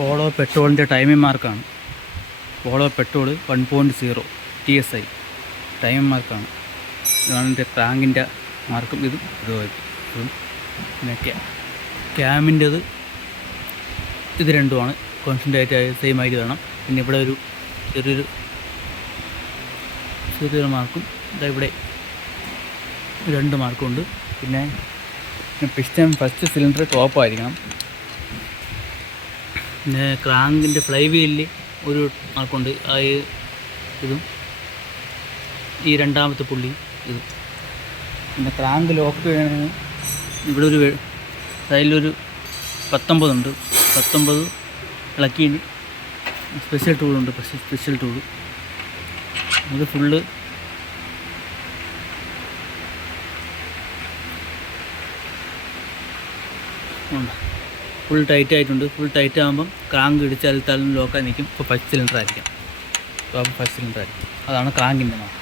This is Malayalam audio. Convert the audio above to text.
പോളോ പെട്രോളിൻ്റെ ടൈമിംഗ് മാർക്കാണ്. പോളോ പെട്രോൾ 1.0 TSI ടൈമിംഗ് മാർക്കാണ്. ഇതാണ് എൻ്റെ ക്രാങ്കിൻ്റെ മാർക്കും. ഇതും പിന്നെ ക്യാമിൻ്റെത് ഇത് രണ്ടുമാണ് കോൺസ്റ്റൻ്റായിട്ട് സെയിം ആയിട്ട് വേണം. പിന്നെ ഇവിടെ ഒരു ചെറിയൊരു മാർക്കും ഇവിടെ 2 മാർക്കുണ്ട്. പിന്നെ പിസ്റ്റൺ ഫസ്റ്റ് സിലിണ്ടർ ടോപ്പ് ആയിരിക്കണം. പിന്നെ ക്രാങ്കിൻ്റെ ഫ്ലൈ വീലിൽ ഒരു മാർക്കുണ്ട്. ഇതും ഈ രണ്ടാമത്തെ പുള്ളി ഇതും. പിന്നെ ക്രാങ്ക് ലോക്ക് ചെയ്യണമെങ്കിൽ ഇവിടെ ഒരു സൈഡിലൊരു 19 ഉണ്ട്. 19 ഇളക്കി സ്പെഷ്യൽ ടൂളുണ്ട്. സ്പെഷ്യൽ ടൂള് അത് ഫുള്ള് ഫുൾ ടൈറ്റ് ആയിട്ടുണ്ട്. ഫുൾ ടൈറ്റ് ആകുമ്പം ക്രാങ്ക് ഇടിച്ചാൽ ലോക്കായി നിൽക്കും. ഇപ്പോൾ ഫസ്റ്റ് സിലിണ്ടർ ആയിരിക്കും. അതാണ് ക്രാങ്കിൻ്റെ മാർക്ക്.